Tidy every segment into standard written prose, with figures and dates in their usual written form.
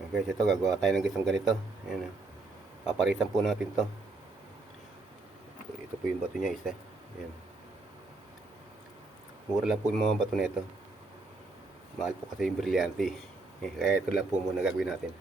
Guys, ito gagawa tayo ng isang ganito. Ayan, paparitan po natin to. Ito po yung bato niya isa. Ayan. Mura lang po yung mga bato nito. Mahal po kasi yung brilyante. Kaya ito lang po muna gagawin natin.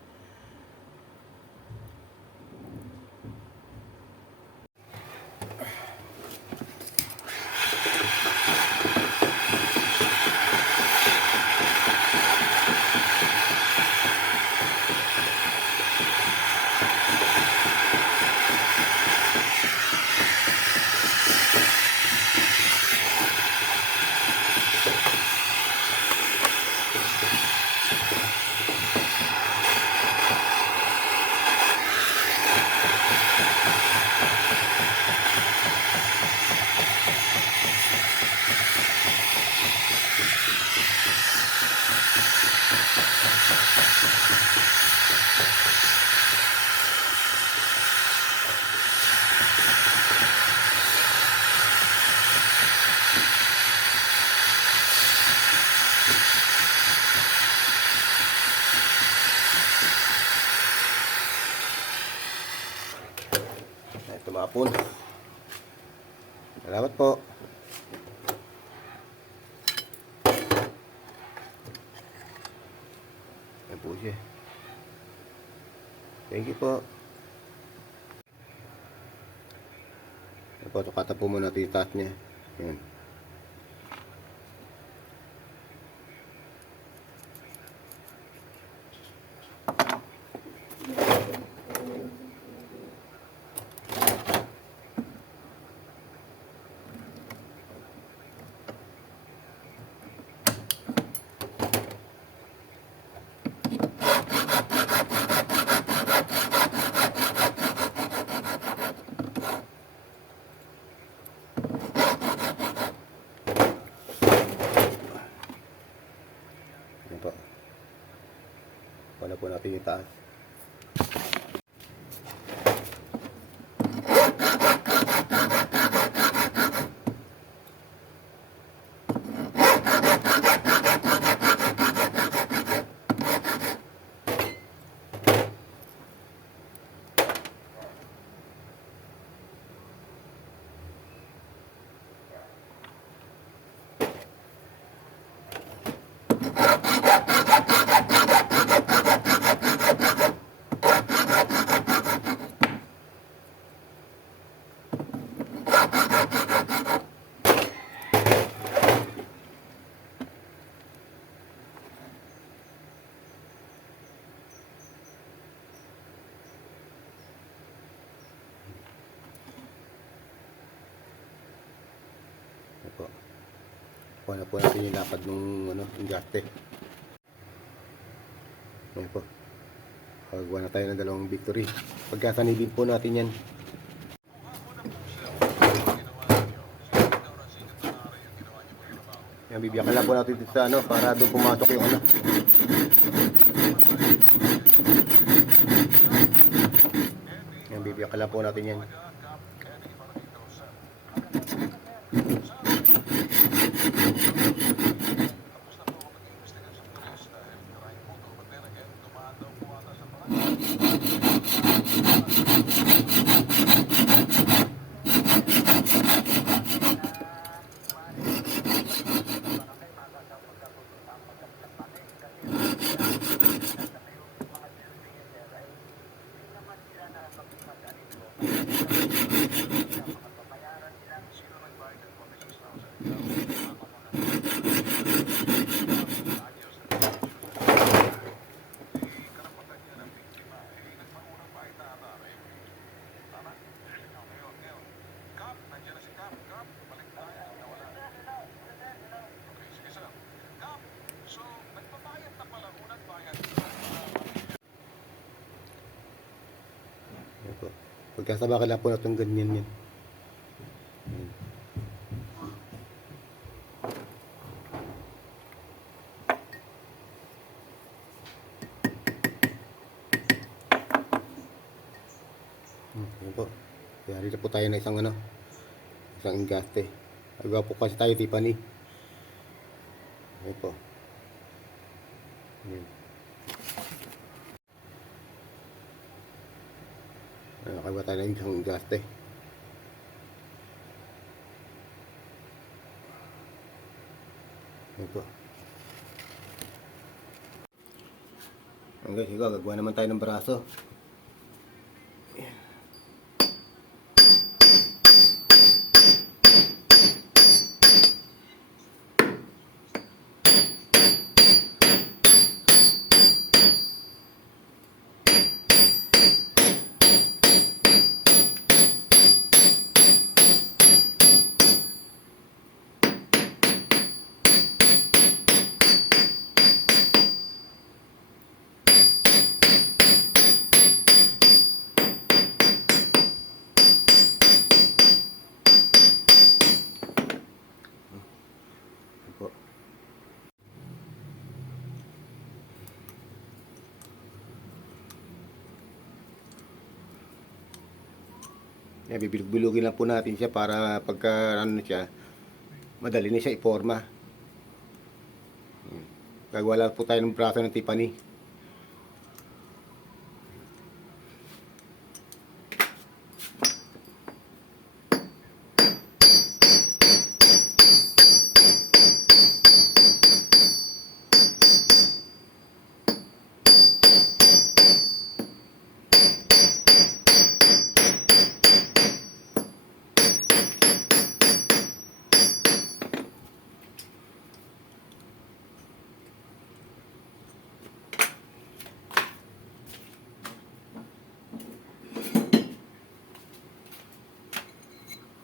Tumapon. Salamat po. Ayan po siya. Thank you po. Ayan po, tukatan po muna natin yung taas niya. Ayan. Ayan po. Wala po natin yung taas. Po. Kuha na po natin yung lapad ng yung gaste. Ayan po. Paggawa na tayo ng dalawang victory. Pagkasanibin po natin yan. Ayan, bibiyakan lang po natin dito sa para doon pumasok yung Ayan, bibiyakan lang po natin yan. Pagkasama ka lang po natin ganyan yan. Ayan po. Kaya dito po tayo na isang engaste. Agaw po kasi tayo Tiffany. Ayan po. Ayan. Nakawa tayo ng isang gaste. Ito. Okay, sige, gagawa naman tayo ng braso. Po. Yan, bibilog-bilugin lang po natin siya para pagka ano siya, madali na siya iporma. Gagawa lang po tayo ng braso ng Tiffany.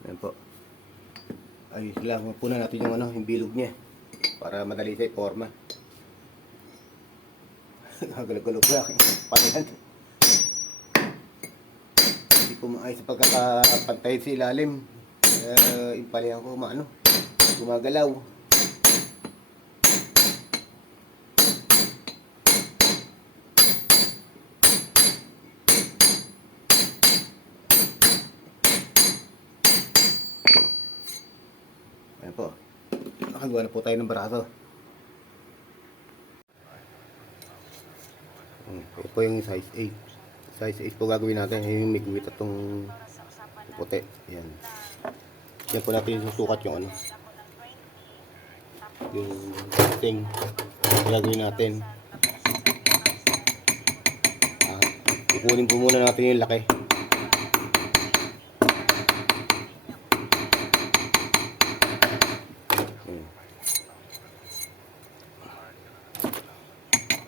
Ayan po. Ayos lang po na natin yung yung bilog niya para madali siya iporma. Galog-galog na aking patayan. Hindi ko maayos sa pagkakapantayin sa ilalim. Yung palayan ko gumagalaw. Ayan po. Nakagawa na po tayo ng braso. Ito po yung size 8. Size 8 po gagawin natin. Yung may guwit at itong puti. Yan. Yan po natin susukat yung yung thing. Gagawin natin. Kukunin po muna natin yung laki.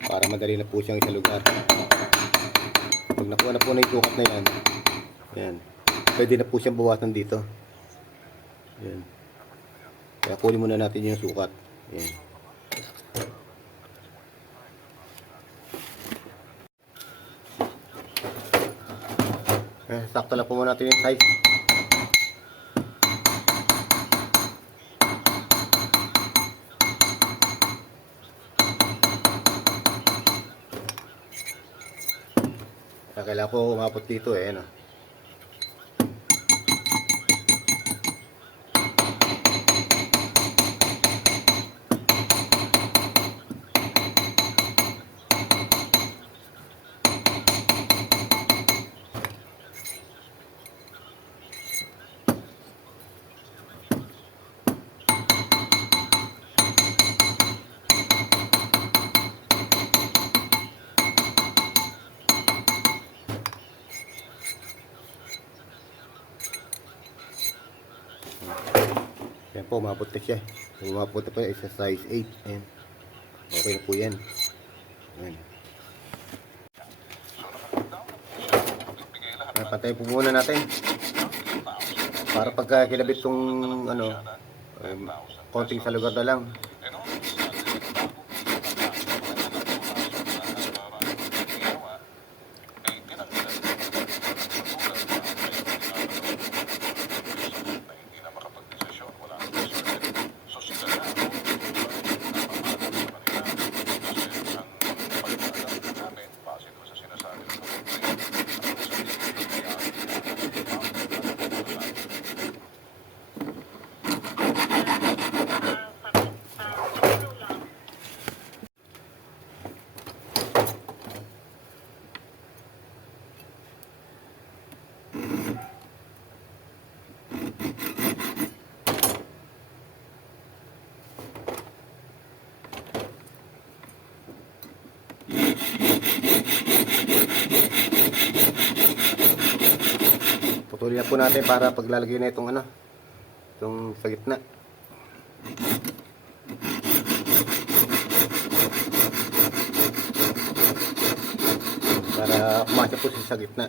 Para madali na po siyang isalugar. Pag nakuha na po na yung sukat na yan, pwede na po siyang bawasan dito. Yan. Kaya kunin muna natin yung sukat. Yan. Sakto lang po muna natin yung size. Kailangan po umabot dito no? Yan po, umabot na siya. Umabot na po yung isa size 8. Ayan. Okay na po yan. Ayan. Pantay po muna natin. Para pagka kinabit tong konting sa lugar na lang. Patuloy na po natin para paglalagay na itong ano, itong sa gitna. Para kumasya po siya sa gitna.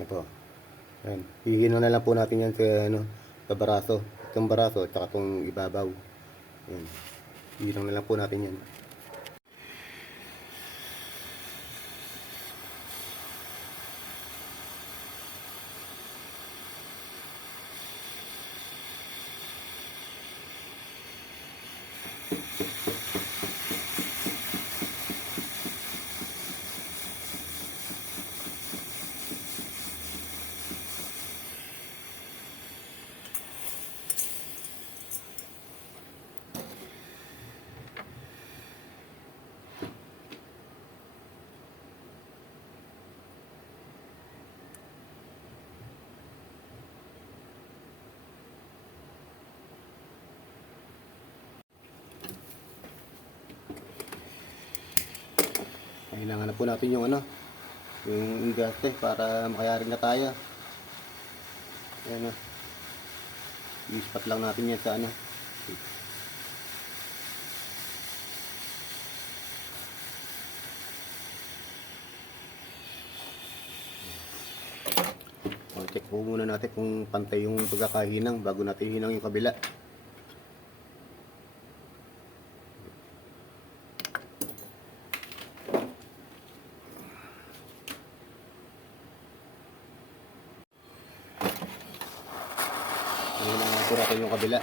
Ito. Ayan. Hihino na lang po natin yan sa, ano, sa baraso. Itong baraso at saka itong ibabaw. Ayan. Hihino na lang po natin yan. Kailangan na po natin yung ano, yung ingaste para makayari na tayo. Ayan o. I-spot lang natin yan sa ano. O, check po muna natin kung pantay yung pagkakahinang bago natin hinang yung kabila. Hinang po natin yung kabila.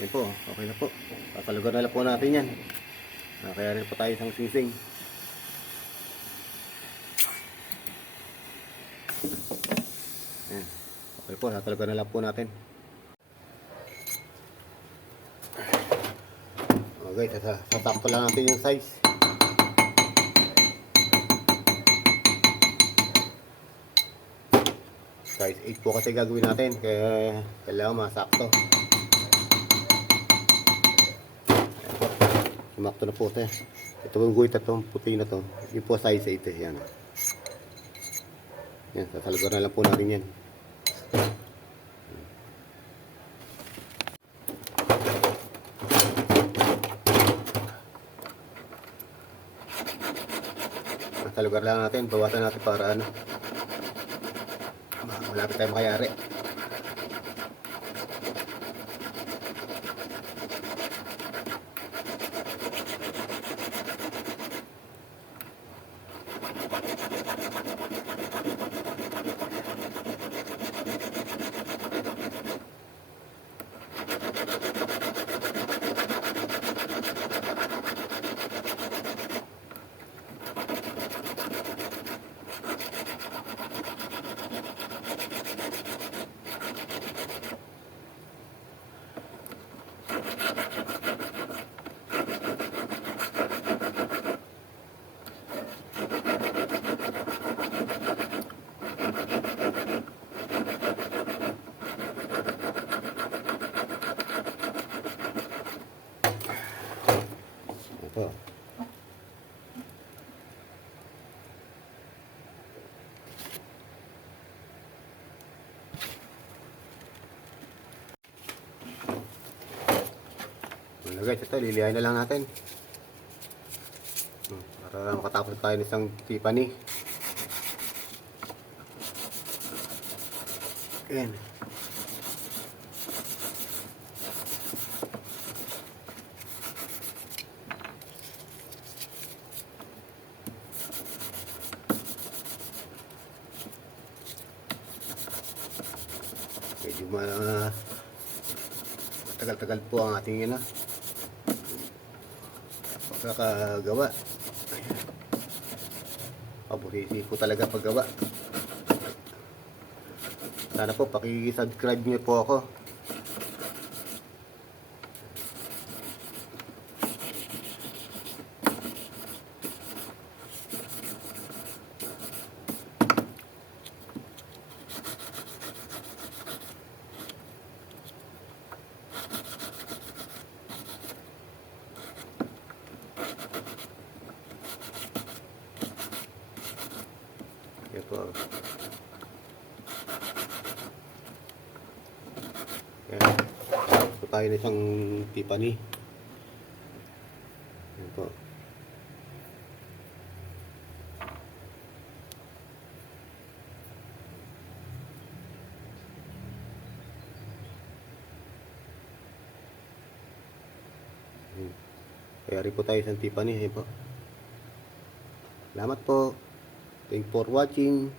Yan po, okay na po. Papalugar na lang po natin yan. Kaya rin po tayo isang sising. Yan. Okay po, tatalugar na lang po natin. Okay, sasakto lang natin yung size. Size 8 po kasi gagawin natin, kaya kailangan masakto. Sumakto na po ito. Ito yung guhit at itong puti na ito. Yung po size 8 eh. Yan. Yan, sasalugar na lang po natin yan. Sasalugar lang natin. Bawasan natin para ano. Malapit tayo makayari. Ano guys, ito liliyain na lang natin. Para makatapos tayo ng isang Tiffany. Ayan. Medyo tagal-tagal po ang ating pagkakagawa. Paborisi po talaga paggawa. Sana po paki-subscribe niyo po ako. Yan po. Ayan. Tapos po tayo na isang Tiffany. Yan po. Kaya rin po tayo isang Tiffany. Yan po. Salamat po. Thank you for watching.